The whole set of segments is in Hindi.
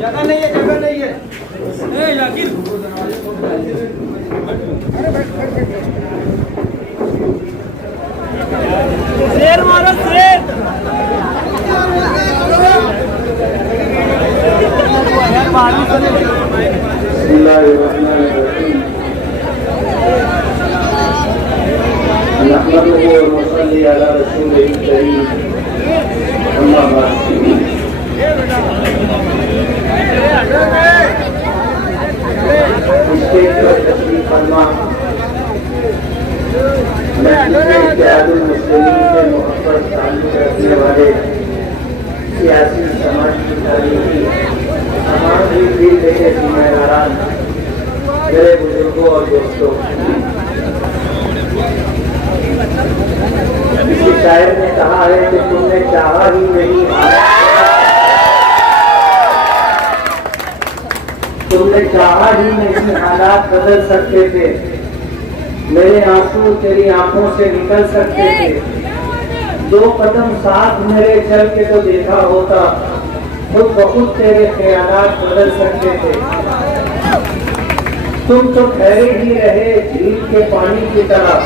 जगह नहीं है, जगह नहीं है। शेर मारो शेर। रखने वाले सियासी समाजी तारीखी सामाजिक जिम्मेदारान मेरे बुजुर्गों और दोस्तों, किसी शायर ने कहा है कि तुमने चाहा ही नहीं, तुमने चाहा ही नहीं हालात बदल सकते थे। मेरे आंसू तेरी आंखों से निकल सकते थे। 2 कदम साथ मेरे चल के तो देखा होता, खुद बहुत तेरे ख्यालात बदल सकते थे। तुम तो ठहरे ही रहे झील के पानी की तरह,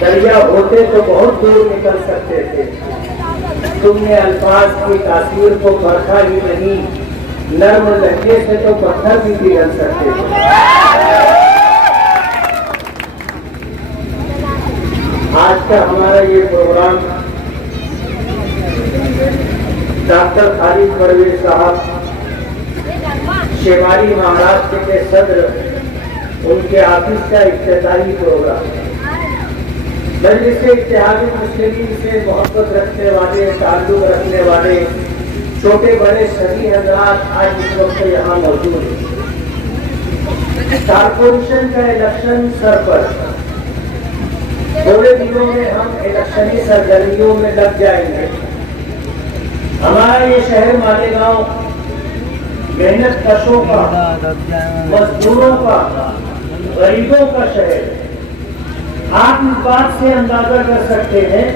दरिया होते तो बहुत दूर निकल सकते थे। तुमने अल्फाज की तासीर को परखा ही नहीं, नर्म लहजे से तो पत्थर भी पिघल सकते थे। आज का हमारा ये प्रोग्राम डॉक्टर खालिद परवेज साहब शेमारी महाराष्ट्र के सदर, उनके ऑफिस का इफ्तिताही प्रोग्राम। मजलिस-ए-इत्तेहाद मुस्लिमीन से मोहब्बत रखने वाले, ताल्लुक रखने वाले छोटे बड़े सभी हजरात आज इस वक्त यहाँ मौजूद हैं। कारपोरेशन का इलेक्शन सर पर, थोड़े दिनों में हम इलेक्शनी सरगर्मियों में लग जाएंगे। हमारा ये शहर मालेगांव मेहनत कशों का, मजदूरों का, गरीबों का शहर। आप इस बात से अंदाजा कर सकते हैं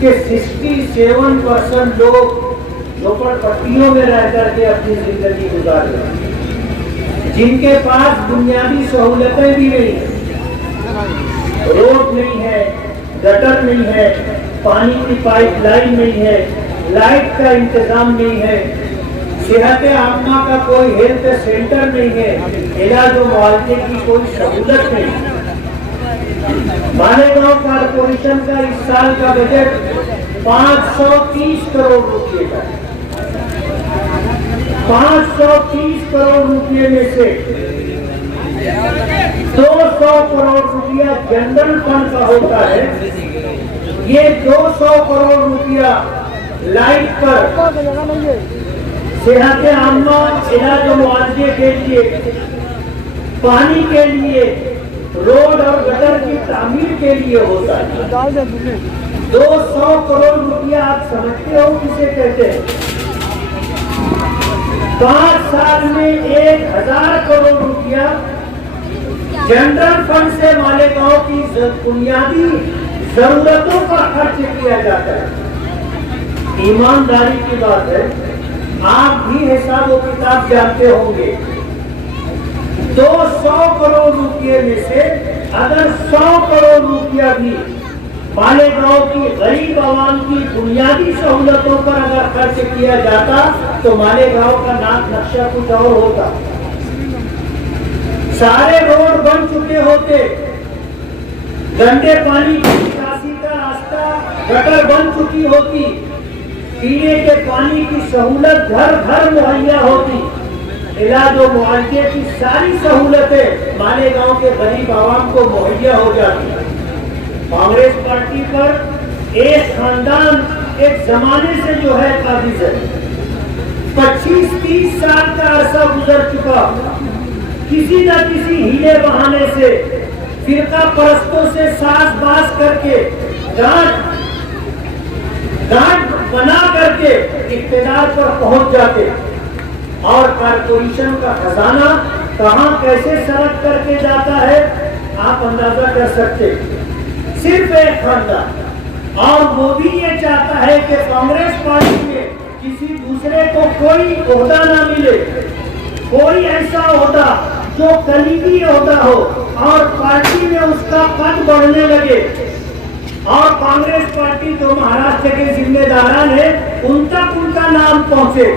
कि 67% लोग झोपड़पट्टियों में रह करके अपनी जिंदगी गुजार रहे हैं, जिनके पास बुनियादी सहूलतें भी नहीं है। रोड नहीं है, गटर नहीं है, पानी की पाइपलाइन नहीं है, लाइट का इंतजाम नहीं है, सेहत आम्मा का कोई हेल्थ सेंटर नहीं है, इलाज और मुआवजे की कोई सहूलत नहीं। मालेगांव कारपोरेशन का इस साल का बजट 530 करोड़ रुपए का। 530 करोड़ रुपए में से 200 करोड़ रुपया जनरल फंड का होता है। ये 200 करोड़ रुपया लाइट पर, सेहत आम्मा, इलाज मुआवजे के लिए, पानी के लिए, रोड और गटर की तामीर के लिए होता है। 200 करोड़ रुपया आप समझते हो किसे कहते हैं? 5 साल में 1000 करोड़ रुपया जनरल फंड से मालेगांव की बुनियादी जरूरतों का खर्च किया जाता है। ईमानदारी की बात है, आप भी हिसाब व किताब जानते होंगे। 200 करोड़ रुपये में से अगर 100 करोड़ रुपया भी मालेगांव की गरीब आवाम की बुनियादी सहूलतों पर अगर खर्च किया जाता तो मालेगांव का नाम नक्शा कुछ और होता। सारे रोड बन चुके होते, गंदे पानी की निकासी का रास्ता, गटर बन चुकी होती, पीने के पानी की सहूलत घर घर मुहैया होती, इलाज और मुआवजे की सारी सहूलतें मालेगांव के गरीब आवाम को मुहैया हो जाती। कांग्रेस पार्टी पर एक खानदान एक जमाने से जो है काबिज है। 25-30 साल का अरसा गुजर चुका, किसी न किसी हीले बहाने से फिरका परस्तों से साज बाज करके गांठ बना करके इख्तियार पर पहुंच जाते और कारपोरेशन का खजाना कहां कैसे सरक करके जाता है आप अंदाजा कर सकते। सिर्फ एक खानदान, और वो भी ये चाहता है कि कांग्रेस पार्टी में किसी दूसरे को कोई ओहदा ना मिले, कोई ऐसा ओहदा जो कलीगी ओहदा हो और पार्टी में उसका पद बढ़ने लगे और कांग्रेस पार्टी जो महाराष्ट्र के जिम्मेदारान है उन तक उनका नाम पहुंचे।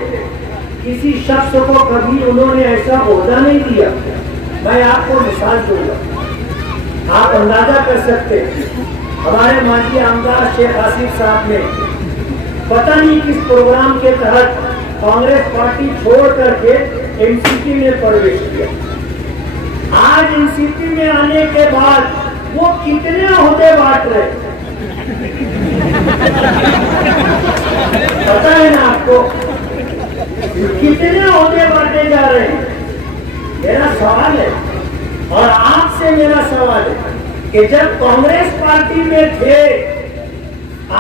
किसी शख्स को कभी उन्होंने ऐसा ओहदा नहीं दिया। मैं आपको मिसाल दूंगा, आप अंदाजा कर सकते हैं। हमारे माजी आमदार शेख आसिफ साहब ने पता नहीं किस प्रोग्राम के तहत कांग्रेस पार्टी छोड़ करके एनसीपी में प्रवेश किया। आज एनसीपी में आने के बाद वो कितने ओहदे बांट रहे, पता है ना आपको, कितने ओहदे बांटे जा रहे हैं। मेरा सवाल है और आपसे मेरा सवाल है कि जब कांग्रेस पार्टी में थे,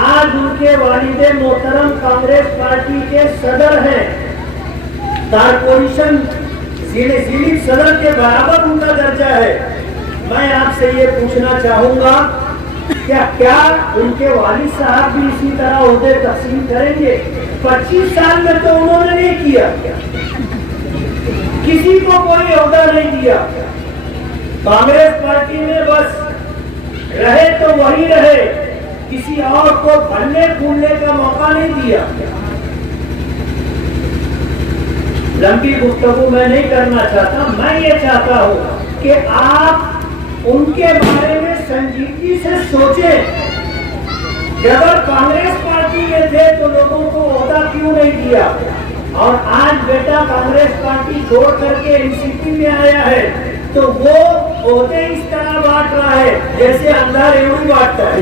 आज उनके वालिदे मोहतरम कांग्रेस पार्टी के सदर हैं, कारपोरेशन जिले सदर के बराबर उनका दर्जा है। मैं आपसे ये पूछना चाहूंगा क्या उनके वालिद साहब भी इसी तरह ओहदे तकसीम करेंगे? 25 साल में तो उन्होंने नहीं किया, किसी को कोई ओहदा नहीं दिया। कांग्रेस पार्टी में बस रहे तो वही रहे, किसी और को फलने फूलने का मौका नहीं दिया। लंबी गुफ्तगू मैं नहीं करना चाहता, मैं ये चाहता हूं कि आप उनके बारे में संजीदगी से सोचें। जब कांग्रेस पार्टी में थे तो लोगों को ओहदा क्यों नहीं दिया, और आज बेटा कांग्रेस पार्टी छोड़ करके एनसीपी में आया है तो वो ओहदे इस तरह बांट रहा है जैसे अंधा रेवड़ी बांटता है।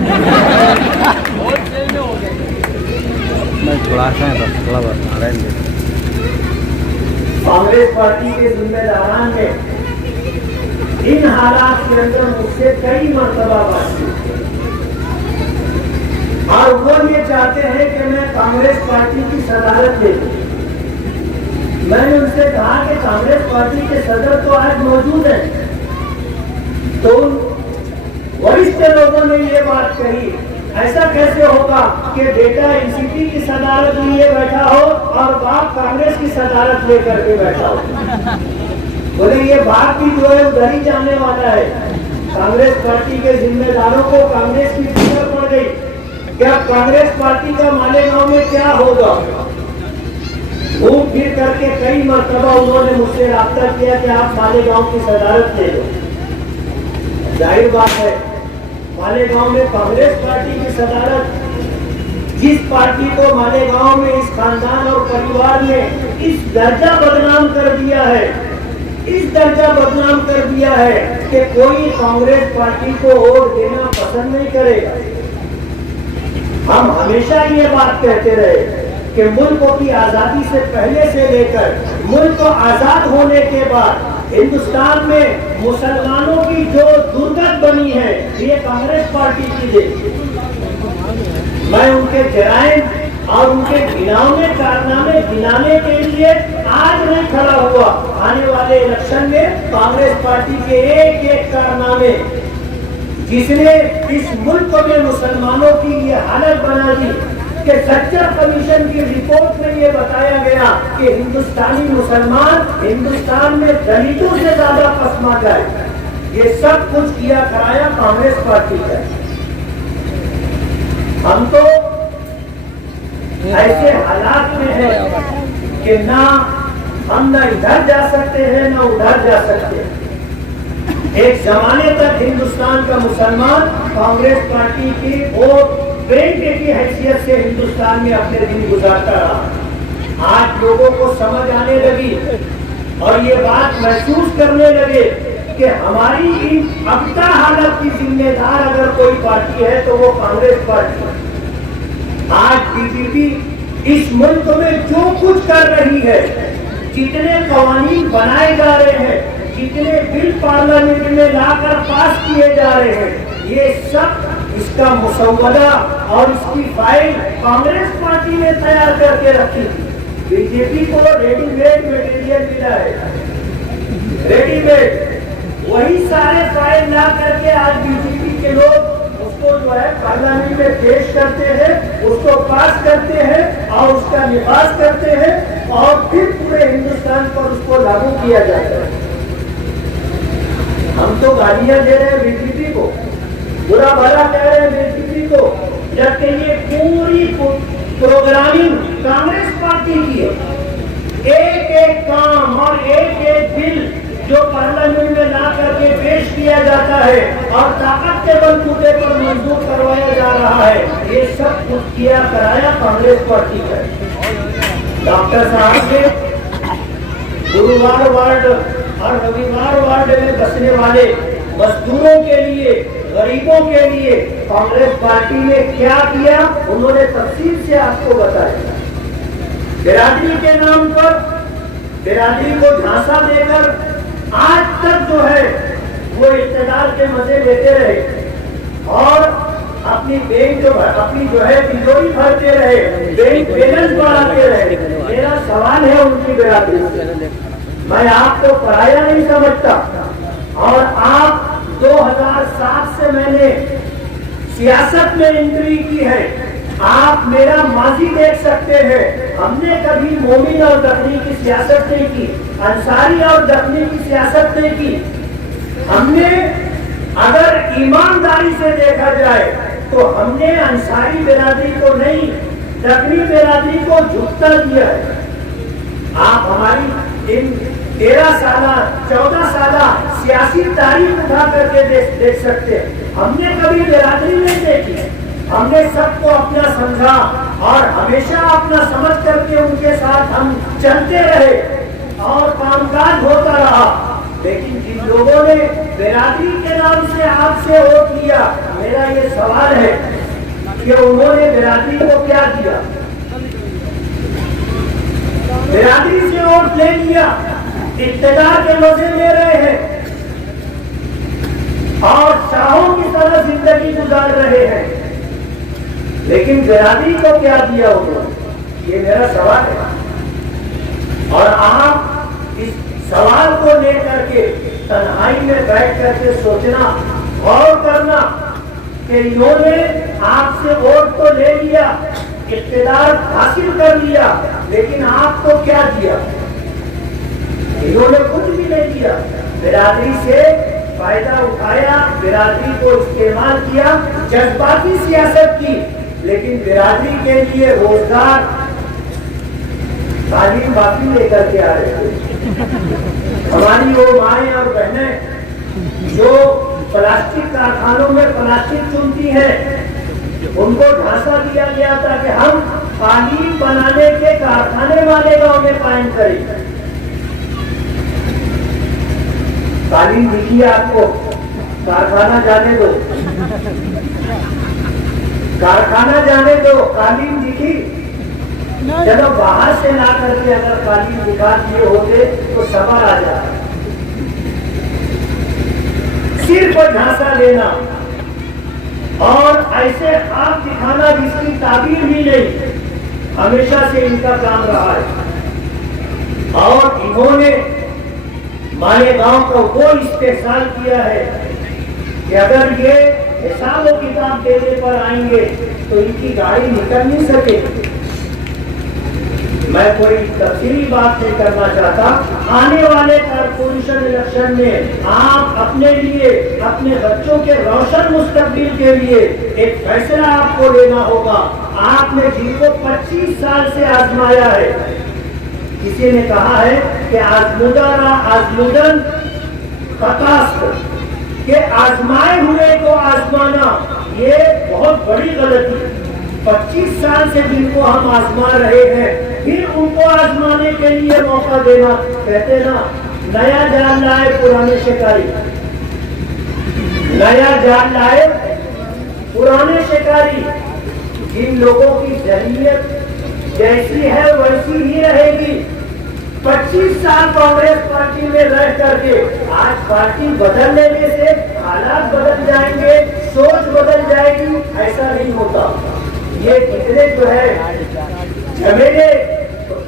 कांग्रेस पार्टी के जिम्मेदारान ने इन हालात के अंदर मुझसे कई मरतबा बात की और वो ये चाहते हैं कि मैं कांग्रेस पार्टी की सदारत ले लूं। मैंने उनसे कहा कि कांग्रेस पार्टी के सदर तो आज मौजूद हैं, तो वरिष्ठ लोगों ने ये बात कही, ऐसा कैसे होगा कि बेटा एनसीपी की सदारत लिए बैठा हो और बाप कांग्रेस की सदारत लेकर के बैठा हो। बोले ये बात भी जो है उधर ही जाने वाला है। कांग्रेस पार्टी के जिम्मेदारों को कांग्रेस की फिक्र पड़ गई, क्या कांग्रेस पार्टी का मालेगांव में क्या होगा। घूम फिर करके कई मरतबा उन्होंने मुझसे राब्ता किया कि आप मालेगांव की सदारत ले लो। जाहिर बात है, मालेगांव में कांग्रेस पार्टी की सदारत, जिस पार्टी को मालेगांव में इस खानदान और परिवार ने इस दर्जा बदनाम कर दिया है, इस दर्जा बदनाम कर दिया है कि कोई कांग्रेस पार्टी को वोट देना पसंद नहीं करेगा। हम हमेशा ये बात कहते रहे कि मुल्क की आजादी से पहले से लेकर मुल्क आजाद होने के बाद हिंदुस्तान में मुसलमानों की जो दुर्गत बनी है ये कांग्रेस पार्टी की है। मैं उनके जराइम और उनके गिनावे कारनामे गिनाने के लिए आज नहीं खड़ा हुआ। आने वाले इलेक्शन में कांग्रेस पार्टी के एक एक कारनामे जिसने इस मुल्क में मुसलमानों की ये हालत बना दी कि सच्चा कमीशन की रिपोर्ट में ये बताया गया कि हिंदुस्तानी मुसलमान हिंदुस्तान में दलितों से ज्यादा पसमानदा है। ये सब कुछ किया कराया कांग्रेस पार्टी का। हम तो ऐसे हालात में है कि ना हम ना इधर जा सकते हैं ना उधर जा सकते हैं। एक जमाने तक हिंदुस्तान का मुसलमान कांग्रेस पार्टी की वोट बैंक की हैसियत से हिंदुस्तान में अपने दिन गुजारता रहा। आज लोगों को समझ आने लगी और ये बात महसूस करने लगे कि हमारी इन अबता हालत की जिम्मेदार अगर कोई पार्टी है तो वो कांग्रेस पार्टी है। आज बीजेपी इस मुल्क में जो कुछ कर रही है, जितने कवानीन बनाए जा रहे हैं, जितने बिल पार्लियामेंट में लाकर पास किए जा रहे हैं, ये सब इसका मुसव्वदा और इसकी फाइल कांग्रेस पार्टी ने तैयार करके रखी। बीजेपी को रेडीमेड मटेरियल मिला है, रेडीमेड वही सारे फाइल ला करके आज बीजेपी के लोग उसको जो है पार्लियामेंट में पेश करते हैं, उसको पास करते हैं और उसका निकास करते हैं और फिर पूरे हिंदुस्तान पर उसको लागू किया जाता है। हम तो गालियां दे रहे हैं बीजेपी को, बुरा भला कह रहे हैं बीजेपी को, जबकि ये पूरी प्रोग्रामिंग कांग्रेस पार्टी की है। एक एक काम और एक एक बिल जो पार्लियामेंट में ला करके पेश किया जाता है और ताकत के बलबूते पर मंजूर करवाया जा रहा है, ये सब कुछ किया कराया कांग्रेस पार्टी का। डॉक्टर साहब ने गुरुवार वार्ड और रविवार वार्ड में बसने वाले मजदूरों के लिए, गरीबों के लिए कांग्रेस पार्टी ने क्या किया, उन्होंने तफसील से आपको बताया। बिरादरी के नाम पर बिरादरी को झांसा देकर आज तक जो है वो इख्तियार के मजे लेते रहे और अपनी बैंक अपनी जो है तिजोरी भरते रहे, बैंक बैलेंस बढ़ाते रहे। मेरा सवाल है उनकी बिरादरी से, मैं आपको पराया नहीं समझता और आप 2007 से मैंने सियासत में एंट्री की है, आप मेरा माजी देख सकते हैं। हमने कभी मोमिन और दखनी की सियासत नहीं की, अंसारी और दखनी की सियासत नहीं की। हमने अगर ईमानदारी से देखा जाए तो हमने अंसारी बिरादरी को नहीं, दखनी बिरादरी को झुकता दिया है। आप हमारी इन 13 साल 14 साल सियासी तारीख उठा करके देख सकते हैं। हमने कभी बिरादरी नहीं देखी, हमने सबको अपना समझा और हमेशा अपना समझ करके उनके साथ हम चलते रहे और कामकाज होता रहा। लेकिन जिन लोगों ने बिरादरी के नाम से आपसे वोट लिया, मेरा ये सवाल है कि उन्होंने बिरादरी को क्या दिया? बिरादरी से वोट ले लिया, इख्तियार के मजे ले रहे हैं और शाहों की तरह जिंदगी गुजार रहे हैं, लेकिन बिरादरी को क्या दिया उन्होंने? ये मेरा सवाल है और आप इस सवाल को लेकर के तन्हाई में बैठ करके सोचना, गौर करना कि इन्होंने आपसे वोट तो ले लिया, इख्तियार हासिल कर लिया, लेकिन आपको क्या दिया? इन्होंने कुछ भी नहीं दिया। बिरादरी से फायदा उठाया, बिरादरी को इस्तेमाल किया, जज्बाती सियासत की, लेकिन बिरादरी के लिए रोजगार तालीम बाकी लेकर के आ रहे थे। हमारी वो माएं और बहनें जो प्लास्टिक कारखानों में प्लास्टिक चुनती हैं, उनको ढांसा दिया गया था कि हम कालीन बनाने के कारखाने वाले गांव में कायम करें। कालीन दिखी आपको? कारखाना जाने दो, कारखाना जाने दो, कालीन दिखी? चलो बाहर से ला करके अगर कालीन दिखा दिए होते तो सवाल आ जाता। सिर्फ झांसा लेना और ऐसे आप दिखाना जिसकी ताबीर भी नहीं, हमेशा से इनका काम रहा है। और इन्होंने मालेगांव को वो इस्तेहसाल किया है कि अगर ये हिसाब और किताब देने पर आएंगे तो इनकी गाड़ी निकल नहीं सकेगी। मैं कोई तफसीली बात नहीं करना चाहता। आने वाले कारपोरेशन इलेक्शन में आप अपने लिए, अपने बच्चों के रोशन मुस्तकबिल के लिए एक फैसला आपको लेना होगा। आपने जिनको 25 साल से आजमाया है, किसी ने कहा है कि आजमुदन कतास्त के आजमाए हुए को आजमाना, ये बहुत बड़ी गलती। 25 साल से जिनको हम आजमा रहे हैं, फिर उनको आजमाने के लिए मौका देना, कहते ना नया जाल लाए पुराने शिकारी, नया जाल लाए पुराने शिकारी। जिन लोगों की जहनीत जैसी है वैसी ही रहेगी। 25 साल कांग्रेस पार्टी में रह करके आज पार्टी बदल लेने से हालात बदल जाएंगे, सोच बदल जाएगी, ऐसा नहीं होता। ये कितने जो है झमेले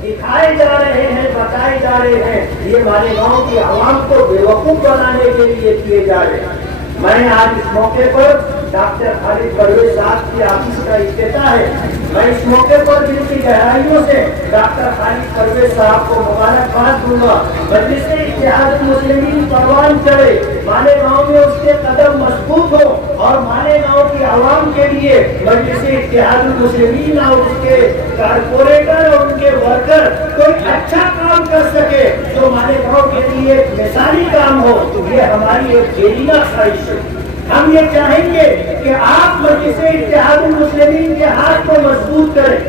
दिखाए जा रहे हैं, बताए जा रहे हैं, ये मालेगांव की आवाम को बेवकूफ बनाने के लिए किए जा रहे हैं। मैं आज इस मौके पर डॉक्टर खालिद परवेज साहब की ऑफिस का इफ्तिताह है। मैं इस मौके पर दिल की गहराइयों से डॉक्टर खालिद परवेज साहब को मुबारकबाद दूंगा। मजलिस इत्तेहादुल मुस्लिमीन परवान चढ़े, मालेगांव में उसके कदम मजबूत हो और मालेगांव की आवाम के लिए मजलिस इत्तेहादुल मुस्लिमीन और उसके कारपोरेटर और उनके वर्कर कोई अच्छा काम कर सके जो मालेगांव के लिए एक मिसाली काम हो, ये हमारी एक बेदीना ख्वाहिश है। हम ये चाहेंगे कि आप मजलिस इत्तेहादुल मुस्लिमीन के हाथ को मजबूत करें,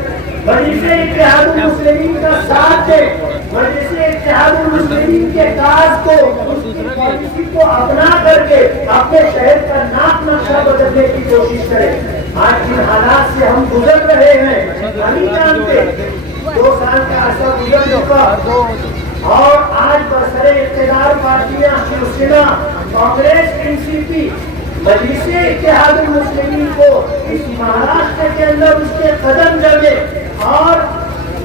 मजलिस इत्तेहादुल मुस्लिमीन का साथ दें, मजलिस इत्तेहादुल मुस्लिमीन के काज को, उसकी पॉलिसी को अपना करके अपने शहर का नाक नक्शा बदलने की कोशिश करें। आज जिन हालात से हम गुजर रहे हैं हम ही जानते, 2 साल का अर्सा गुजर चुका और आज बरसरे इख्तियार पार्टियां शिवसेना, कांग्रेस, एनसीपी मजलिस इत्तेहादुल मुस्लिमीन को इस महाराष्ट्र के अंदर उसके कदम जमे और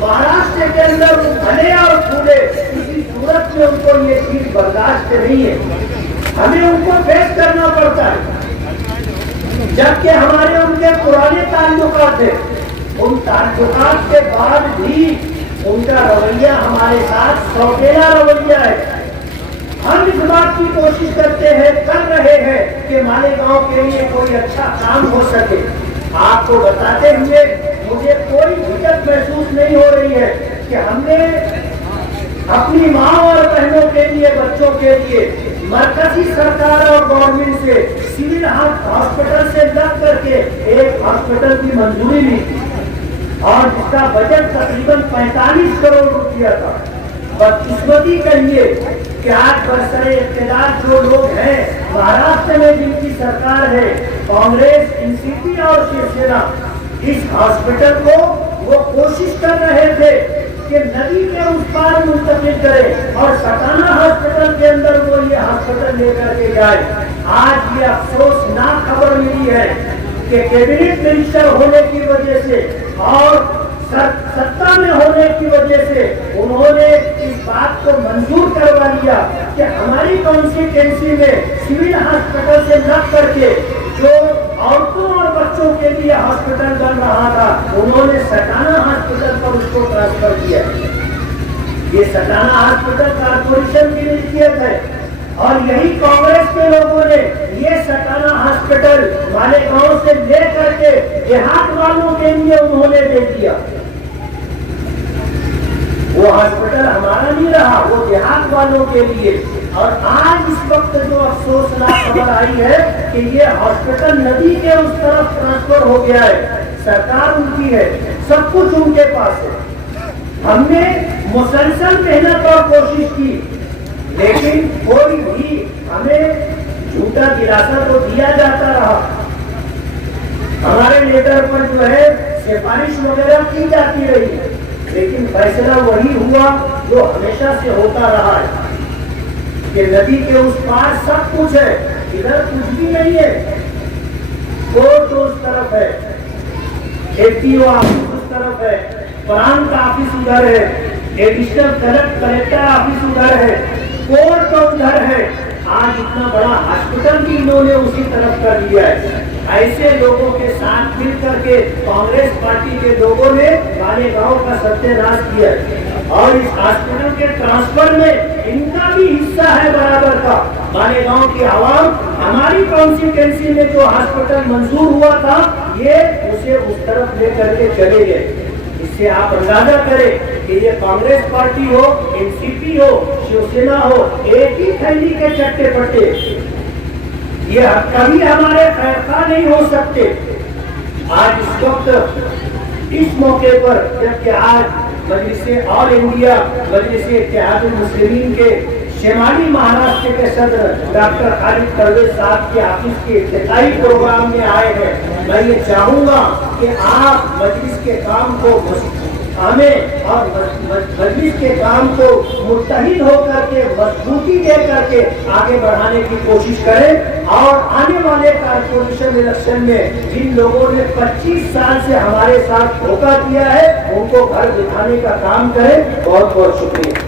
महाराष्ट्र के अंदर भले और फूले, किसी सूरत में उनको ये चीज बर्दाश्त नहीं है। हमें उनको फेस करना पड़ता है। जबकि हमारे उनके पुराने ताल्लुकात थे, उन ताल्लुकात के बाद भी उनका रवैया हमारे साथ सौतेला रवैया है। हम इस बात की कोशिश करते हैं, कर रहे हैं कि मालेगांव के लिए कोई अच्छा काम हो सके। आपको बताते हुए मुझे कोई दिक्कत महसूस नहीं हो रही है कि हमने अपनी माँ और बहनों के लिए, बच्चों के लिए मरकजी सरकार और गवर्नमेंट से सिविल हॉस्पिटल से लग करके एक हॉस्पिटल की मंजूरी ली और जिसका बजट तकरीबन 45 करोड़ रुपया था। बदकिस्मती कहिए कि आज बरसरे इख्तियार जो लोग हैं महाराष्ट्र में, जिनकी सरकार है कांग्रेस, एनसीपी और शिवसेना, इस हॉस्पिटल को वो कोशिश कर रहे थे कि नदी के उस पार मुंतकिल करें और सटाना हॉस्पिटल के अंदर वो ये हॉस्पिटल लेकर के जाए। आज ये अफसोसनाक खबर मिली है कि कैबिनेट मिनिस्टर होने की वजह से और सत्ता में होने की वजह से उन्होंने इस बात को मंजूर करवा लिया कि हमारी कॉन्स्टिट्यूएंसी में सिविल हॉस्पिटल से लग करके जो औरतों और बच्चों के लिए हॉस्पिटल बन रहा था, उन्होंने सटाना हॉस्पिटल पर उसको ट्रांसफर किया। ये सटाना हॉस्पिटल कारपोरेशन की मिल्कियत है और यही कांग्रेस के लोगों ने ये सटाना हॉस्पिटल मालेगांव से ले करके देहात वालों के लिए उन्होंने दे दिया। वो हॉस्पिटल हमारा नहीं रहा, वो देहात वालों के लिए। और आज इस वक्त जो अफसोसनाक खबर आई है कि ये हॉस्पिटल नदी के उस तरफ ट्रांसफर हो गया है। सरकार उनकी है, सब कुछ उनके पास है। हमने मुसलसल मेहनत और कोशिश की, लेकिन कोई भी हमें झूठा दिलासा तो दिया जाता रहा। हमारे लेटर पर जो है सिफारिश वगैरह की जाती रही, लेकिन फैसला वही हुआ जो हमेशा से होता रहा है कि नदी के उस पार सब कुछ है, इधर कुछ भी नहीं है। कोर्ट उस तरफ है, एपीओ ऑफिस उस तरफ है, प्रांत ऑफिस उधर है, एडिशनल कलेक्टर ऑफिस उधर है, कोर्ट तो उधर है। आज इतना बड़ा हॉस्पिटल भी इन्होंने उसी तरफ कर लिया है। ऐसे लोगों के साथ मिल करके कांग्रेस पार्टी के लोगों ने मालेगांव का सत्यानाश किया और इस हॉस्पिटल के ट्रांसफर में इनका भी हिस्सा है बराबर का। मालेगांव की आवाम हमारी कॉन्स्टिट्यूएंसी में जो हॉस्पिटल मंजूर हुआ था, ये उसे उस तरफ लेकर के चले गए। इससे आप अंदाजा करें कि ये कांग्रेस पार्टी हो, एनसीपी हो, शिवसेना हो, एक ही थैली के चट्टे पट्टे, ये कभी हमारे फैसला नहीं हो सकते। आज इस वक्त इस मौके पर जबकि आज मजलिस ऑल इंडिया मजलिस इत्तेहादुल मुस्लिमीन के शिमाली महाराष्ट्र के सदर डॉक्टर खालिद परवेज साहब के ऑफिस के इफ्तिताई प्रोग्राम में आए हैं, मैं ये चाहूंगा कि आप मजलिस के काम को हमें और मजलिस के काम को मुत्तहिद होकर के मजबूती दे करके आगे बढ़ाने की कोशिश करें और आने वाले कारपोरेशन इलेक्शन में जिन लोगों ने 25 साल से हमारे साथ धोखा किया है उनको घर दिखाने का काम करें। बहुत बहुत शुक्रिया।